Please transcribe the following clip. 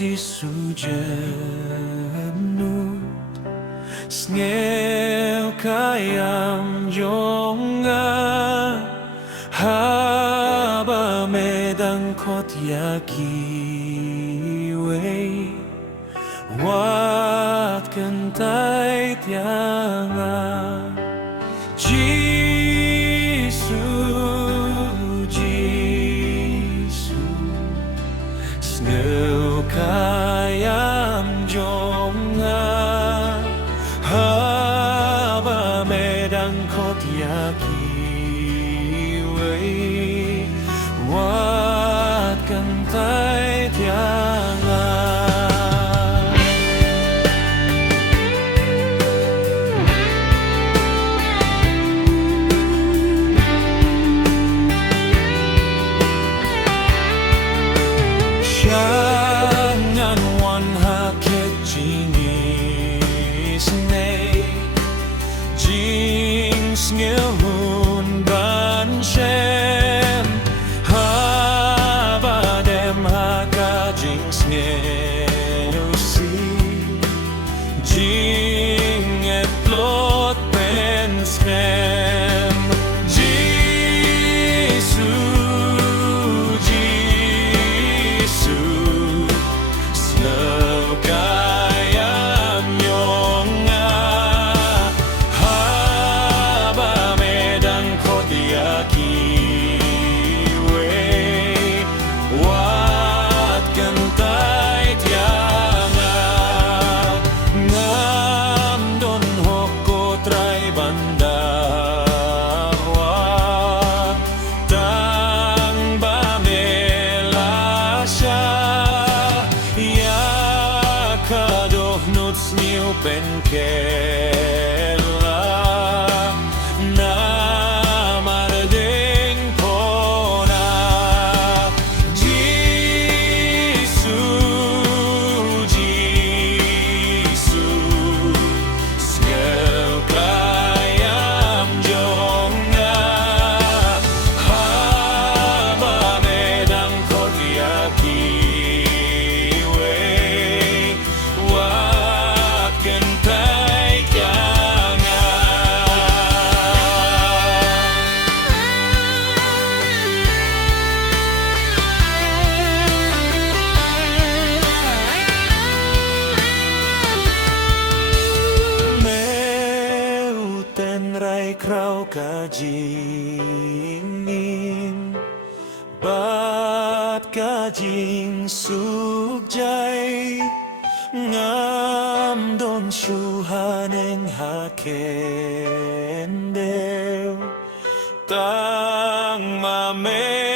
ji sujenut Snel kayam jonga Haba medang kot yakiwe Wat kentai tianga Jisu Snel kayam jonga Haba medang kot yakiwe Wat kentai tianga Jangan wan hakit jingis ne Jings ngehun ban shem Haba dem haka jings ngenusi Jing etlot pen shem New Benkela na marding pona Jisu Snel kayam jonga Haba medang kot yakiwe kentai tianga Meu tenrai krau kajingin Bat kajing sugjai Ngam don shuhaneng hakendeu Tang mame